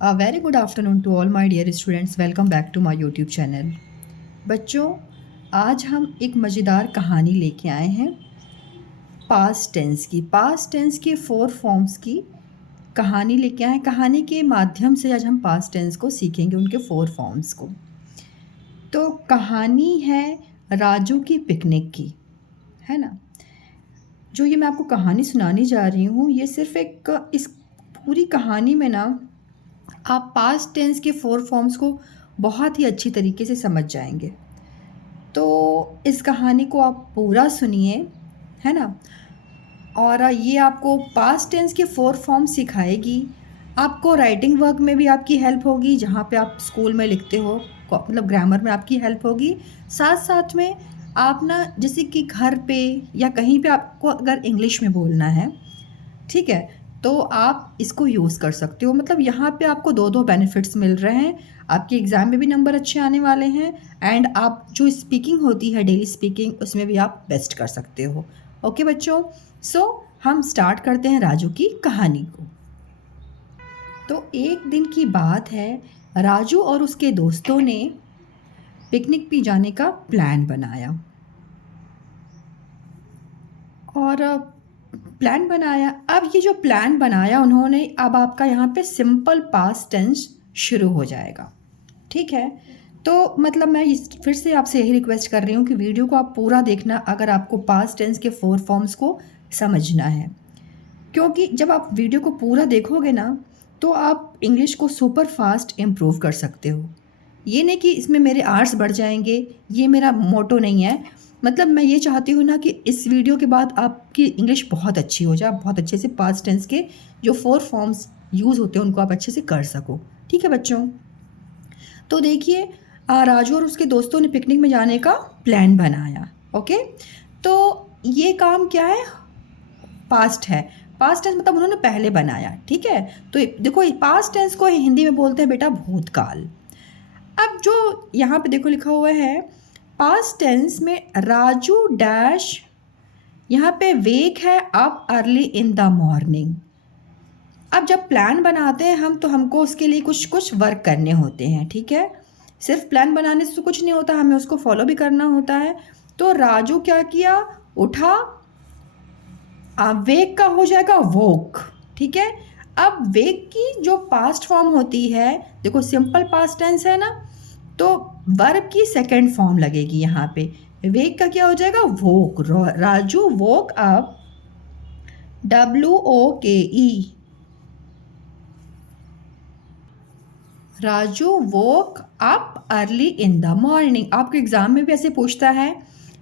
A very good afternoon to all my dear students. Welcome back to my YouTube channel. बच्चों, आज हम एक मज़ेदार कहानी लेके आए हैं पास्ट टेंस के 4 फॉर्म्स की कहानी लेके आए हैं। कहानी के माध्यम से आज हम पास्ट टेंस को सीखेंगे, उनके 4 फॉर्म्स को। तो कहानी है राजू की पिकनिक की, है ना। जो ये मैं आपको कहानी सुनाने जा रही हूँ, ये सिर्फ इस पूरी कहानी में ना आप पास्ट टेंस के 4 फॉर्म्स को बहुत ही अच्छी तरीके से समझ जाएंगे। तो इस कहानी को आप पूरा सुनिए, है ना। और ये आपको पास्ट टेंस के 4 फॉर्म सिखाएगी। आपको राइटिंग वर्क में भी आपकी हेल्प होगी, जहाँ पे आप स्कूल में लिखते हो, मतलब ग्रामर में आपकी हेल्प होगी। साथ साथ में आप ना, जैसे कि घर पे या कहीं पे आपको अगर इंग्लिश में बोलना है, ठीक है, तो आप इसको यूज़ कर सकते हो। मतलब यहाँ पे आपको दो बेनिफिट्स मिल रहे हैं। आपके एग्ज़ाम में भी नंबर अच्छे आने वाले हैं, एंड आप जो स्पीकिंग होती है, डेली स्पीकिंग, उसमें भी आप बेस्ट कर सकते हो। ओके बच्चों, सो हम स्टार्ट करते हैं राजू की कहानी को। तो एक दिन की बात है, राजू और उसके दोस्तों ने पिकनिक पे जाने का प्लान बनाया। और प्लान बनाया, अब ये जो प्लान बनाया उन्होंने, अब आपका यहाँ पे सिंपल पास्ट टेंस शुरू हो जाएगा, ठीक है। तो मतलब मैं फिर से आपसे यही रिक्वेस्ट कर रही हूँ कि वीडियो को आप पूरा देखना, अगर आपको पास्ट टेंस के 4 फॉर्म्स को समझना है। क्योंकि जब आप वीडियो को पूरा देखोगे ना, तो आप इंग्लिश को सुपर फास्ट इम्प्रूव कर सकते हो। ये नहीं कि इसमें मेरे आवर्स बढ़ जाएंगे, ये मेरा मोटो नहीं है। मतलब मैं ये चाहती हूँ ना कि इस वीडियो के बाद आपकी इंग्लिश बहुत अच्छी हो जाए, आप बहुत अच्छे से पास्ट टेंस के जो 4 फॉर्म्स यूज़ होते हैं उनको आप अच्छे से कर सको, ठीक है बच्चों। तो देखिए, राजू और उसके दोस्तों ने पिकनिक में जाने का प्लान बनाया। ओके, तो ये काम क्या है, पास्ट है। पास्ट टेंस मतलब उन्होंने पहले बनाया, ठीक है। तो देखो, पास्ट टेंस को हिंदी में बोलते हैं बेटा भूतकाल। अब जो यहाँ पे देखो लिखा हुआ है, पास्ट टेंस में राजू डैश, यहाँ पे वेक है up early in the morning. अब जब प्लान बनाते हैं हम, तो हमको उसके लिए कुछ कुछ वर्क करने होते हैं, ठीक है। सिर्फ प्लान बनाने से तो कुछ नहीं होता, हमें उसको फॉलो भी करना होता है। तो राजू क्या किया, उठा, वेक का हो जाएगा वोक, ठीक है। अब वेक की जो पास्ट फॉर्म होती है, देखो सिंपल पास्ट टेंस है ना, तो वर्ब की सेकंड फॉर्म लगेगी यहाँ पे। वेक का क्या हो जाएगा, woke. Raju woke up, WOKE, Raju woke up early in the morning. आपके एग्जाम में भी ऐसे पूछता है,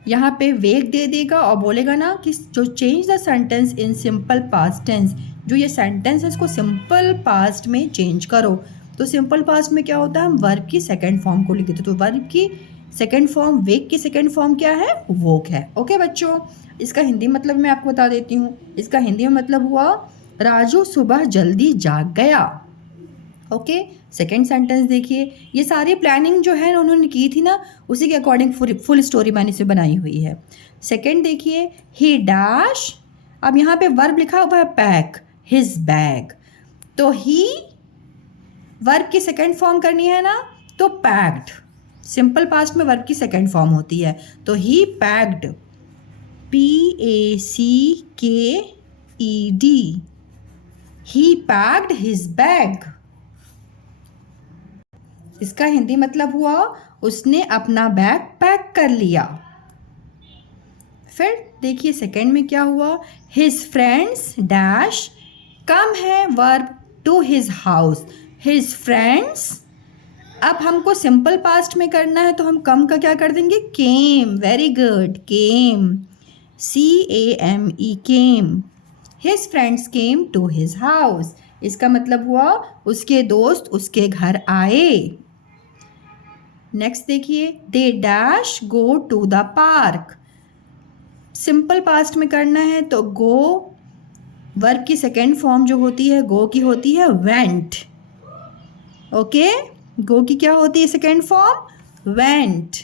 यहाँ पे वेक दे देगा और बोलेगा ना कि जो change the sentence in simple past tense, जो ये सेंटेंस है इसको सिंपल पास्ट में चेंज करो। तो सिंपल पास्ट में क्या होता है, हम वर्ब की सेकंड फॉर्म को लिख देते। तो वर्ब की सेकंड फॉर्म, वेक की सेकंड फॉर्म क्या है, वोक है। ओके बच्चों, इसका हिंदी मतलब मैं आपको बता देती हूँ। इसका हिंदी में मतलब हुआ, राजू सुबह जल्दी जाग गया। ओके, सेकेंड सेंटेंस देखिए, ये सारी प्लानिंग जो है उन्होंने की थी ना, उसी के अकॉर्डिंग फुल स्टोरी मैंने इसे बनाई हुई है। सेकेंड देखिए, ही डैश, अब यहाँ पे वर्ब लिखा हुआ है पैक हिज बैग। तो ही वर्ब की सेकेंड फॉर्म करनी है ना, तो पैक्ड। सिंपल पास्ट में वर्ब की सेकेंड फॉर्म होती है। तो ही पैक्ड, PACKED, ही पैक्ड हिज बैग। इसका हिंदी मतलब हुआ, उसने अपना बैग पैक कर लिया। फिर देखिए सेकंड में क्या हुआ, हिज फ्रेंड्स डैश, कम है verb to his house. His friends, अब हमको सिंपल पास्ट में करना है, तो हम कम का क्या कर देंगे, came. Very good, came, CAME, came. His friends came to his house. इसका मतलब हुआ, उसके दोस्त उसके घर आए। नेक्स्ट देखिए, they dash go to the park. Simple past में करना है, तो गो वर्ब की सेकेंड फॉर्म जो होती है गो की होती है वेंट। ओके, गो की क्या होती है सेकेंड फॉर्म, वेंट।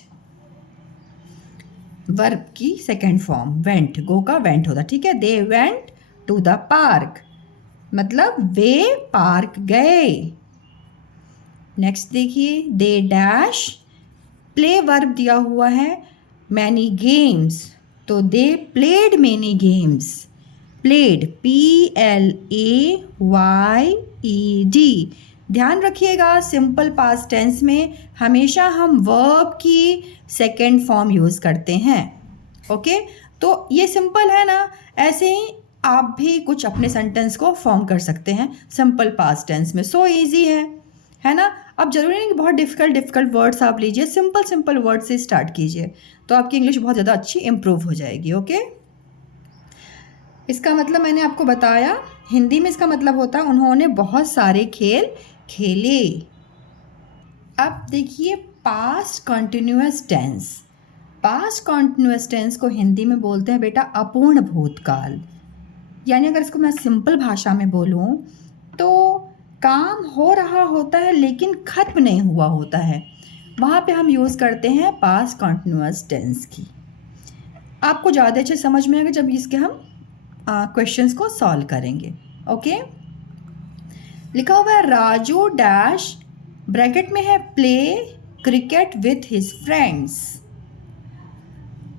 वर्ब की सेकेंड फॉर्म वेंट, गो का वेंट होता, ठीक है। They went to the park, मतलब वे पार्क गए। नेक्स्ट देखिए, दे डैश प्ले वर्ब दिया हुआ है मैनी गेम्स, तो they played many games. Played PLAYED। ध्यान रखिएगा सिंपल पास्ट टेंस में हमेशा हम वर्ब की सेकेंड फॉर्म यूज़ करते हैं। ओके, तो ये सिंपल है ना, ऐसे ही आप भी कुछ अपने सेंटेंस को फॉर्म कर सकते हैं सिंपल पास्ट टेंस में। सो इजी है ना। अब जरूरी नहीं कि बहुत डिफ़िकल्ट वर्ड्स आप लीजिए, सिंपल वर्ड से स्टार्ट कीजिए, तो आपकी इंग्लिश बहुत ज़्यादा अच्छी इम्प्रूव हो जाएगी। ओके, इसका मतलब मैंने आपको बताया, हिंदी में इसका मतलब होता है उन्होंने बहुत सारे खेल खेले। अब देखिए past continuous tense. Past continuous tense को हिंदी में बोलते हैं बेटा अपूर्ण भूतकाल। यानी अगर इसको मैं सिंपल भाषा में बोलूँ तो काम हो रहा होता है लेकिन ख़त्म नहीं हुआ होता है, वहाँ पे हम यूज़ करते हैं पास्ट कंटिन्यूअस टेंस की। आपको ज़्यादा अच्छे समझ में आएगा जब इसके हम क्वेश्चंस को सॉल्व करेंगे। ओके, लिखा हुआ है राजू डैश, ब्रैकेट में है play cricket with his friends.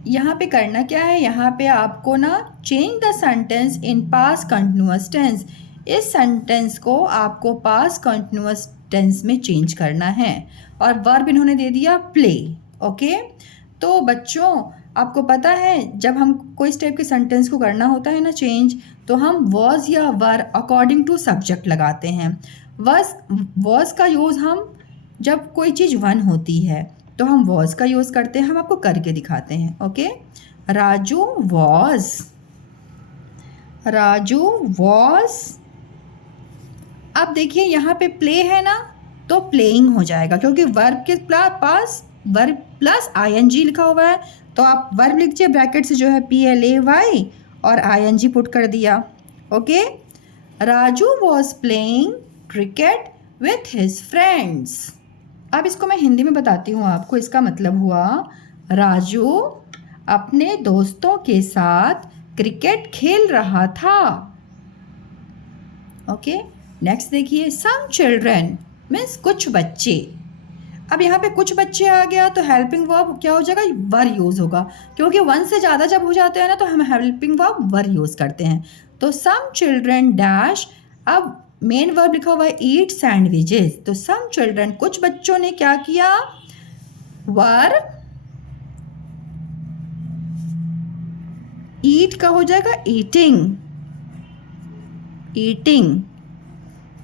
यहाँ पे करना क्या है, यहाँ पे आपको ना change the sentence in past continuous tense. इस सेंटेंस को आपको पास्ट कंटिन्यूअस टेंस में चेंज करना है, और वर्ब इन्होंने दे दिया प्ले। ओके, तो बच्चों आपको पता है जब हम कोई इस टाइप के सेंटेंस को करना होता है ना चेंज, तो हम वॉज या वर अकॉर्डिंग टू सब्जेक्ट लगाते हैं। वॉज का यूज़ हम जब कोई चीज़ वन होती है तो हम वॉज का यूज़ करते हैं। हम आपको करके दिखाते हैं। Okay, Raju was. अब देखिए यहाँ पे प्ले है ना, तो प्लेइंग हो जाएगा क्योंकि वर्ब के पास वर्ब प्लस ING लिखा हुआ है, तो आप वर्ब लिख दीजिए ब्रैकेट से जो है PLAY और ING पुट कर दिया। Okay, Raju was playing cricket with his friends. अब इसको मैं हिंदी में बताती हूँ आपको। इसका मतलब हुआ राजू अपने दोस्तों के साथ क्रिकेट खेल रहा था। ओके, नेक्स्ट देखिए सम चिल्ड्रन मीन्स कुछ बच्चे। अब यहाँ पे कुछ बच्चे आ गया तो हेल्पिंग वर्ब क्या हो जाएगा, वर यूज़ होगा, क्योंकि वन से ज़्यादा जब हो जाते हैं ना तो हम हेल्पिंग वर्ब वर यूज़ करते हैं। तो सम चिल्ड्रन डैश, अब मेन वर्ब लिखा हुआ है ईट सैंडविचेस, तो सम चिल्ड्रन कुछ बच्चों ने क्या किया, वर ईट का हो जाएगा ईटिंग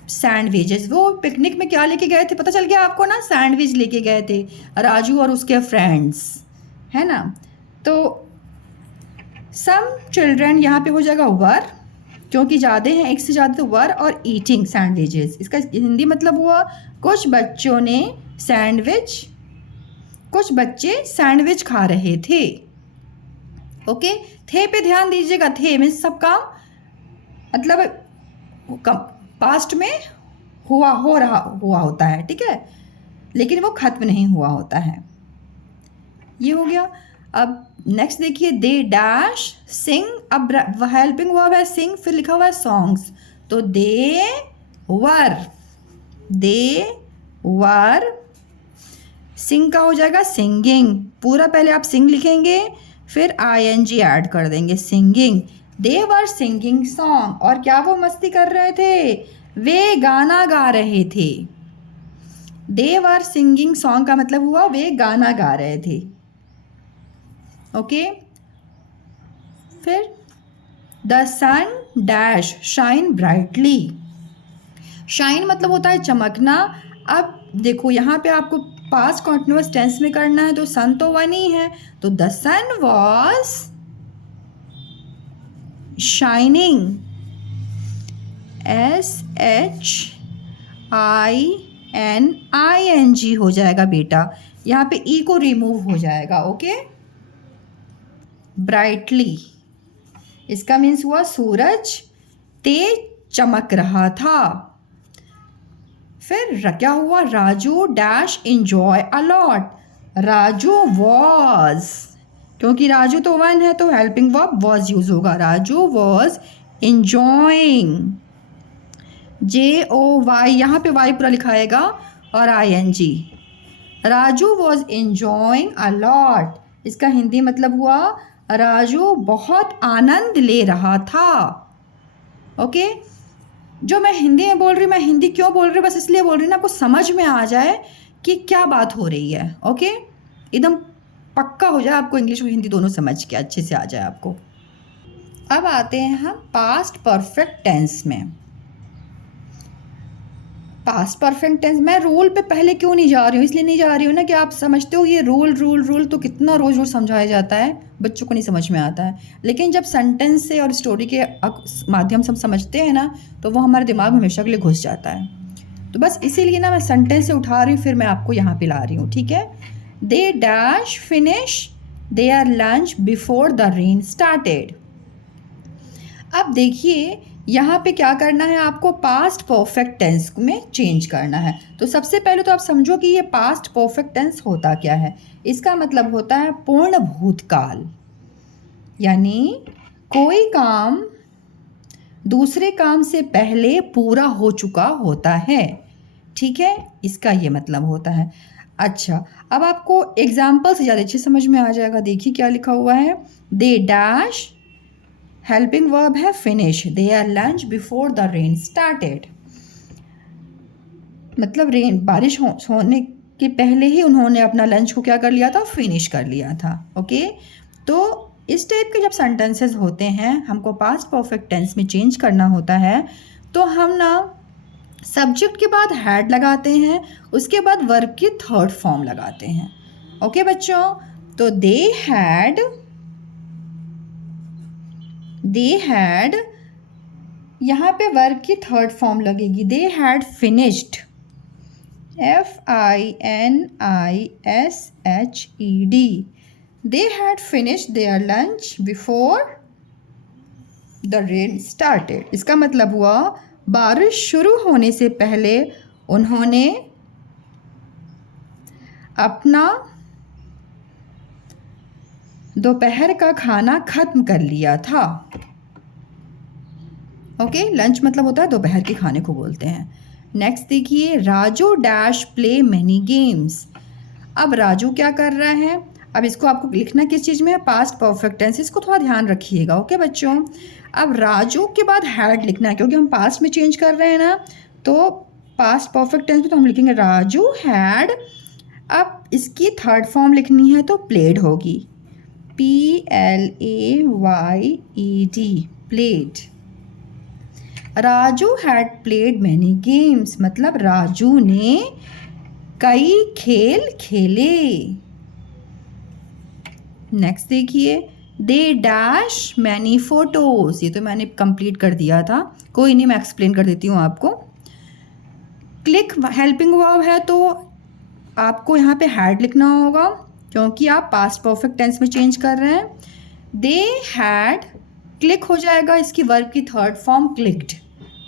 सैंडविचेस। वो पिकनिक में क्या लेके गए थे पता चल गया आपको ना, सैंडविच लेके गए थे राजू और उसके फ्रेंड्स, है ना। तो सम चिल्ड्रन यहाँ पे हो जाएगा वर, क्योंकि ज़्यादा हैं एक से ज़्यादा, तो वर और ईटिंग सैंडविचेस। इसका हिंदी मतलब हुआ कुछ बच्चे सैंडविच खा रहे थे। ओके, थे पे ध्यान दीजिएगा, थे में सब काम मतलब पास्ट में हुआ होता है, ठीक है, लेकिन वो खत्म नहीं हुआ होता है। ये हो गया। अब नेक्स्ट देखिए दे डैश सिंग, अब हेल्पिंग वर्ब है सिंग, फिर लिखा हुआ है सॉन्ग्स, तो दे वर सिंग का हो जाएगा सिंगिंग। पूरा पहले आप सिंग लिखेंगे फिर ING ऐड कर देंगे, singing. They were singing song, और क्या वो मस्ती कर रहे थे, वे गाना गा रहे थे। दे वर सिंगिंग सॉन्ग का मतलब हुआ वे गाना गा रहे थे। ओके, फिर the sun dash shine brightly. Shine मतलब होता है चमकना। अब देखो यहाँ पे आपको पास्ट कंटिन्यूअस टेंस में करना है, तो सन तो वन ही है, तो the sun was shining, SHINING हो जाएगा बेटा, यहाँ पे ई को रिमूव हो जाएगा। ओके, ब्राइटली इसका मीन्स हुआ सूरज तेज चमक रहा था। फिर क्या हुआ, Raju dash enjoy a lot, Raju was, क्योंकि राजू तो वन है तो हेल्पिंग वर्ब वॉज यूज होगा, राजू वॉज इंजॉइंग। JOY, यहाँ पे वाई पूरा लिखाएगा, और ING। Raju was enjoying a lot, इसका हिंदी मतलब हुआ राजू बहुत आनंद ले रहा था। ओके, जो मैं हिंदी में बोल रही हूँ, मैं हिंदी क्यों बोल रही हूँ, बस इसलिए बोल रही हूँ ना आपको समझ में आ जाए कि क्या बात हो रही है। ओके, एकदम पक्का हो जाए आपको, इंग्लिश और हिंदी दोनों समझ के अच्छे से आ जाए आपको। अब आते हैं हम पास्ट परफेक्ट टेंस में। पास्ट परफेक्ट टेंस, मैं रूल पे पहले क्यों नहीं जा रही हूँ, इसलिए नहीं जा रही हूँ ना कि आप समझते हो ये रूल रूल रूल तो कितना रोज़ रोज़ समझाया जाता है, बच्चों को नहीं समझ में आता है। लेकिन जब सेंटेंस से और स्टोरी के माध्यम से हम समझते हैं ना, तो वो हमारे दिमाग में हमेशा के लिए घुस जाता है। तो बस इसीलिए ना मैं सेंटेंस से उठा रही हूँ, फिर मैं आपको यहाँ पे ला रही हूँ, ठीक है। They dash finish there lunch before the rain started. अब देखिए यहाँ पे क्या करना है आपको, पास्ट परफेक्ट टेंस में चेंज करना है। तो सबसे पहले तो आप समझो कि ये पास्ट परफेक्ट टेंस होता क्या है। इसका मतलब होता है पूर्ण भूतकाल, यानी कोई काम दूसरे काम से पहले पूरा हो चुका होता है, ठीक है, इसका ये मतलब होता है। अच्छा, अब आपको एग्जाम्पल से ज़्यादा अच्छे समझ में आ जाएगा। देखिए क्या लिखा हुआ है, दे डैश हेल्पिंग वर्ब है finish there lunch before the rain started, मतलब रेन बारिश होने के पहले ही उन्होंने अपना लंच को क्या कर लिया था, फिनिश कर लिया था। ओके, तो इस टाइप के जब सेंटेंसेस होते हैं, हमको पास्ट परफेक्ट टेंस में चेंज करना होता है, तो हम ना सब्जेक्ट के बाद हैड लगाते हैं, उसके बाद वर्ब की थर्ड फॉर्म लगाते हैं। ओके बच्चों, तो दे हैड यहाँ पे वर्ब की थर्ड फॉर्म लगेगी, they had finished, FINISHED, they had finished their lunch before the rain started। इसका मतलब हुआ बारिश शुरू होने से पहले उन्होंने अपना दोपहर का खाना खत्म कर लिया था। ओके, लंच मतलब होता है दोपहर के खाने को बोलते हैं। नेक्स्ट देखिए, Raju dash play many games. अब राजू क्या कर रहा है, अब इसको आपको लिखना किस चीज़ में है, पास्ट परफेक्ट टेंस, इसको थोड़ा ध्यान रखिएगा। ओके बच्चों, अब राजू के बाद हैड लिखना है, क्योंकि हम पास्ट में चेंज कर रहे हैं ना, तो पास्ट परफेक्ट टेंस में तो हम लिखेंगे राजू हैड। अब इसकी थर्ड फॉर्म लिखनी है तो प्लेड होगी, PLAYED, played. Raju had played many games, मतलब राजू ने कई खेल खेले। नेक्स्ट देखिए, दे डैश मैनी फोटोज, ये तो मैंने कंप्लीट कर दिया था, कोई नहीं मैं एक्सप्लेन कर देती हूँ आपको। क्लिक हेल्पिंग वर्ब है तो आपको यहाँ पे हैड लिखना होगा, क्योंकि आप पास्ट परफेक्ट टेंस में चेंज कर रहे हैं। दे हैड क्लिक हो जाएगा, इसकी वर्ब की थर्ड फॉर्म क्लिक्ड।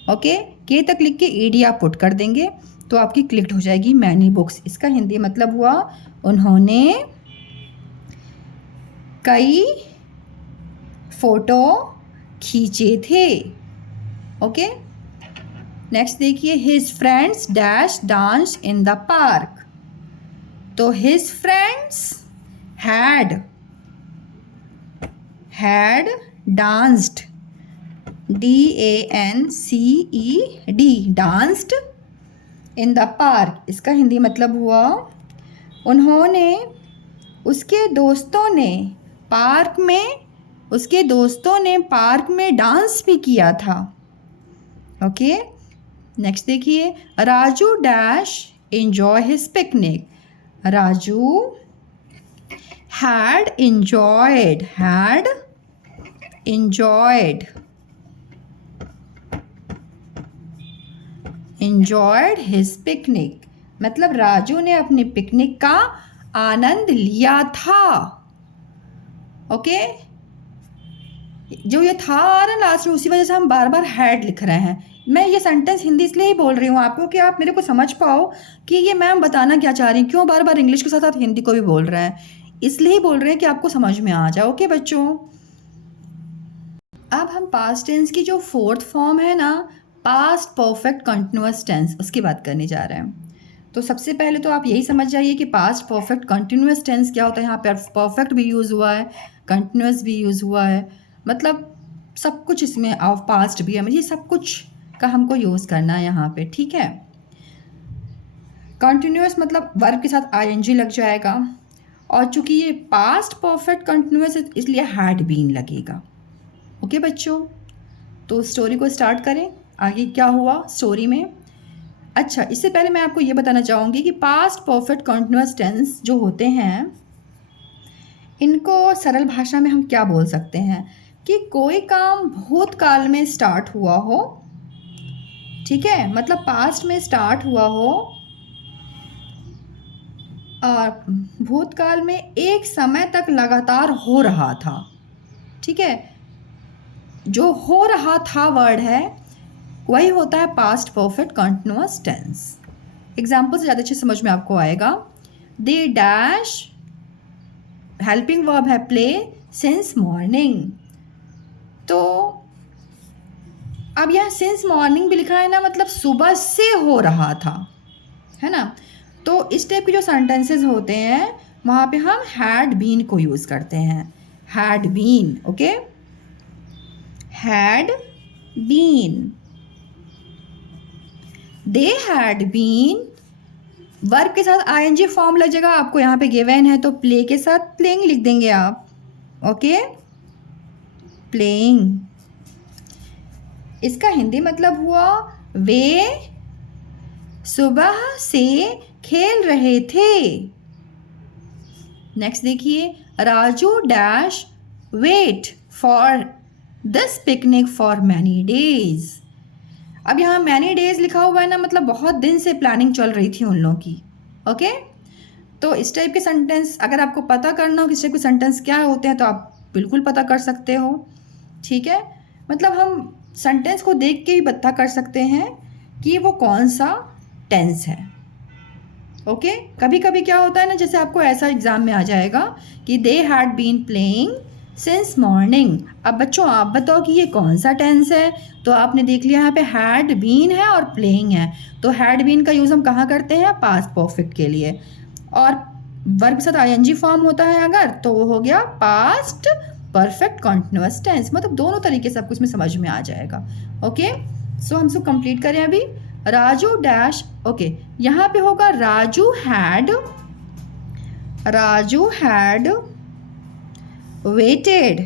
ओके, के तक लिख के ईडी आप पुट कर देंगे तो आपकी क्लिक्ड हो जाएगी मैनी बुक्स। इसका हिंदी मतलब हुआ उन्होंने कई फोटो खींचे थे। ओके, नेक्स्ट देखिए, his friends dash dance in the park, तो his friends had danced, DANCED, danced in the park. इसका हिंदी मतलब हुआ उन्होंने उसके दोस्तों ने पार्क में डांस भी किया था। ओके, नेक्स्ट देखिए, Raju dash enjoy his picnic, Raju had enjoyed his picnic, मतलब राजू ने अपनी पिकनिक का आनंद लिया था। ओके, जो ये था आ रहा लास्ट में, उसी वजह से हम बार बार हैड लिख रहे हैं। मैं ये सेंटेंस हिंदी इसलिए ही बोल रही हूँ आपको कि आप मेरे को समझ पाओ कि ये मैम बताना क्या चाह रही हैं, क्यों बार बार इंग्लिश के साथ साथ हिंदी को भी बोल रहे हैं, इसलिए ही बोल रहे हैं कि आपको समझ में आ जाए। ओके बच्चों, अब हम पास्ट टेंस की जो फोर्थ फॉर्म है ना, पास्ट परफेक्ट कंटिन्यूअस टेंस, उसकी बात करने जा रहे हैं। तो सबसे पहले तो आप यही समझ जाइए कि पास्ट परफेक्ट कंटिन्यूअस टेंस क्या होता है। यहाँ पर परफेक्ट भी यूज़ हुआ है, कंटिन्यूअस भी यूज़ हुआ है, मतलब सब कुछ इसमें ऑफ पास्ट भी है, मुझे सब कुछ का हमको यूज़ करना है यहाँ पे, ठीक है। कंटिन्यूअस मतलब वर्ब के साथ आईएनजी लग जाएगा, और चूंकि ये पास्ट परफेक्ट कंटिन्यूअस है इसलिए हैड बीन लगेगा। ओके बच्चों, तो स्टोरी को स्टार्ट करें। आगे क्या हुआ स्टोरी में। अच्छा, इससे पहले मैं आपको ये बताना चाहूँगी कि पास्ट परफेक्ट कंटिन्यूअस टेंस जो होते हैं इनको सरल भाषा में हम क्या बोल सकते हैं कि कोई काम भूतकाल में स्टार्ट हुआ हो, ठीक है, मतलब पास्ट में स्टार्ट हुआ हो और भूतकाल में एक समय तक लगातार हो रहा था, ठीक है। जो हो रहा था वर्ड है वही होता है past perfect continuous tense. Example से ज़्यादा अच्छे समझ में आपको आएगा। दे डैश हेल्पिंग वर्ब है प्ले सिंस मॉर्निंग। तो अब यह सिंस मॉर्निंग भी लिखा है ना, मतलब सुबह से हो रहा था, है ना। तो इस टाइप के जो सेंटेंसेस होते हैं वहाँ पे हम हैड बीन को यूज़ करते हैं। Had been, okay, had been, they had been. Verb के साथ आईएनजी फॉर्म लग जाएगा, आपको यहाँ पे गिवन है तो प्ले के साथ प्लेइंग लिख देंगे आप, ओके, प्लेइंग। इसका हिंदी मतलब हुआ वे सुबह से खेल रहे थे। नेक्स्ट देखिए, Raju dash wait for this picnic for many days. अब यहाँ मैनी डेज लिखा हुआ है ना, मतलब बहुत दिन से प्लानिंग चल रही थी उन लोगों की, ओके। तो इस टाइप के सेंटेंस अगर आपको पता करना हो कि इस टाइप के सेंटेंस क्या होते हैं तो आप बिल्कुल पता कर सकते हो, ठीक है। मतलब हम सेंटेंस को देख के ही पता कर सकते हैं कि वो कौन सा टेंस है, ओके। कभी कभी क्या होता है ना, जैसे आपको ऐसा एग्जाम में आ जाएगा कि they had been playing since morning. अब बच्चों आप बताओ कि ये कौन सा टेंस है। तो आपने देख लिया यहाँ पे हैड बीन है और प्लेइंग है, तो हैड बीन का यूज़ हम कहाँ करते हैं, पास्ट परफेक्ट के लिए, और वर्ब के साथ आईएनजी फॉर्म होता है अगर तो वो हो गया पास्ट परफेक्ट कंटिन्यूअस टेंस। मतलब दोनों तरीके से आपको इसमें समझ में आ जाएगा, ओके। सो हम सब कंप्लीट करें अभी। राजू डैश, ओके, यहाँ पे होगा Raju had waited,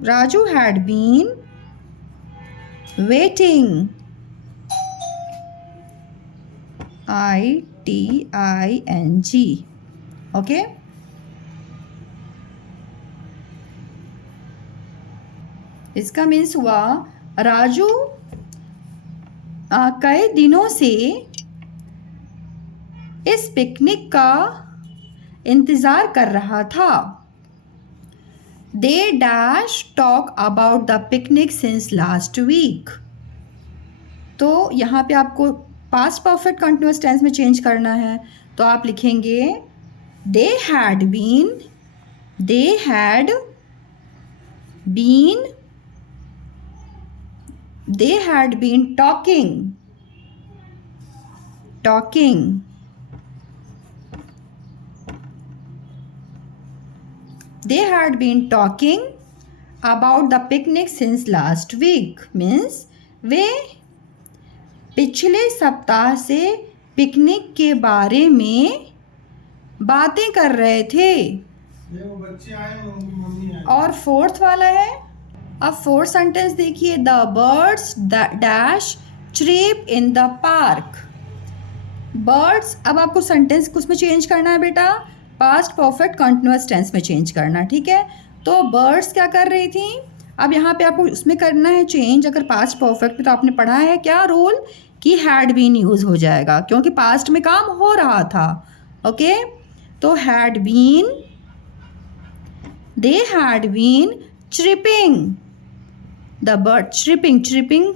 Raju had been waiting, ITING, okay। इसका मीन्स हुआ राजू कई दिनों से इस पिकनिक का इंतज़ार कर रहा था। They dash talk about the picnic since last week। तो यहाँ पे आपको पास्ट परफेक्ट कंटिन्यूअस टेंस में चेंज करना है, तो आप लिखेंगे they had been talking they had been talking about the picnic since last week, means वे पिछले सप्ताह से पिकनिक के बारे में बातें कर रहे थे। वो बच्चे आए, उनकी मम्मी आई। और फोर्थ वाला है, अब फोर्थ सेंटेंस देखिए, the birds dash chirp in the park. Birds, अब आपको सेंटेंस कुछ में चेंज करना है बेटा, पास्ट परफेक्ट कंटिन्यूअस टेंस में चेंज करना, ठीक है। तो बर्ड्स क्या कर रही थी, अब यहाँ पे आपको उसमें करना है चेंज। अगर पास्ट परफेक्ट में तो आपने पढ़ा है क्या रूल कि हैड बीन यूज़ हो जाएगा क्योंकि पास्ट में काम हो रहा था, ओके। तो had been, they had been chirping the bird, chirping CHIRPING,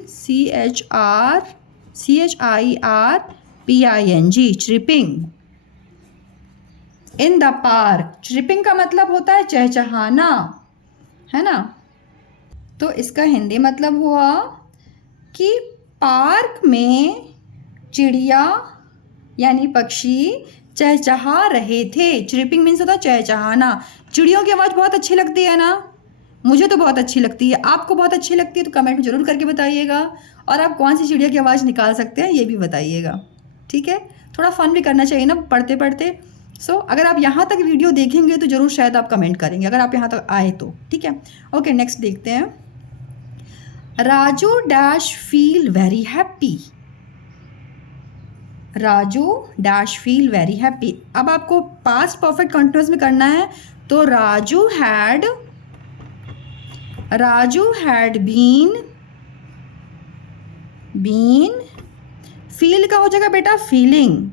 chirping in the park। chirping का मतलब होता है चहचहाना, है ना। तो इसका हिंदी मतलब हुआ कि पार्क में चिड़िया यानी पक्षी चहचहा रहे थे। चिरपिंग मीन्स होता है चहचहाना। चिड़ियों की आवाज़ बहुत अच्छी लगती है ना, मुझे तो बहुत अच्छी लगती है। आपको बहुत अच्छी लगती है तो कमेंट में ज़रूर करके बताइएगा। और आप कौन सी चिड़िया की आवाज़ निकाल सकते हैं ये भी बताइएगा, ठीक है। थोड़ा फ़न भी करना चाहिए ना पढ़ते पढ़ते। अगर आप यहाँ तक वीडियो देखेंगे तो ज़रूर शायद आप कमेंट करेंगे, अगर आप यहाँ तक आए तो, ठीक है। ओके, नेक्स्ट देखते हैं। Raju dash feel very happy. Raju dash feel very happy. अब आपको पास्ट परफेक्ट कंटिन्यूअस में करना है। तो राजू हैड बीन फील का हो जाएगा बेटा feeling,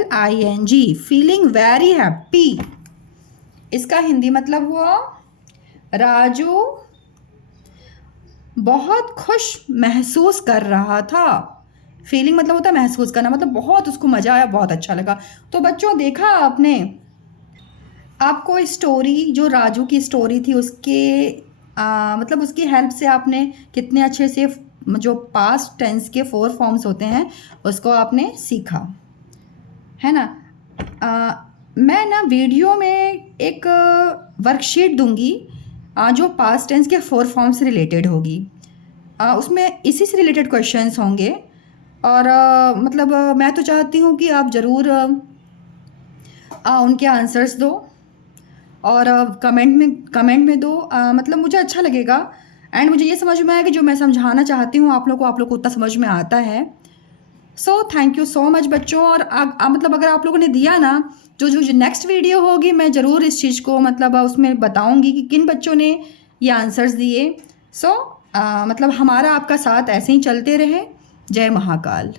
FEELING, feeling very happy. इसका हिंदी मतलब हुआ राजू बहुत खुश महसूस कर रहा था। फीलिंग मतलब होता है महसूस करना, मतलब बहुत उसको मज़ा आया, बहुत अच्छा लगा। तो बच्चों देखा आपने, आपको स्टोरी जो राजू की स्टोरी थी उसके मतलब उसकी हेल्प से आपने कितने अच्छे से जो पास्ट टेंस के 4 फॉर्म्स होते हैं उसको आपने सीखा, है ना। मैं ना वीडियो में एक वर्कशीट दूंगी जो पास्ट टेंस के 4 फॉर्म से रिलेटेड होगी। उसमें इसी से रिलेटेड क्वेश्चंस होंगे। और मतलब मैं तो चाहती हूँ कि आप ज़रूर उनके आंसर्स दो और कमेंट में दो। मतलब मुझे अच्छा लगेगा एंड मुझे ये समझ में आया कि जो मैं समझाना चाहती हूँ आप लोग को उतना समझ में आता है। थैंक यू सो मच बच्चों। और मतलब अगर आप लोगों ने दिया ना, जो नेक्स्ट वीडियो होगी मैं ज़रूर इस चीज़ को मतलब उसमें बताऊंगी कि किन बच्चों ने ये आंसर्स दिए। मतलब हमारा आपका साथ ऐसे ही चलते रहे। जय महाकाल।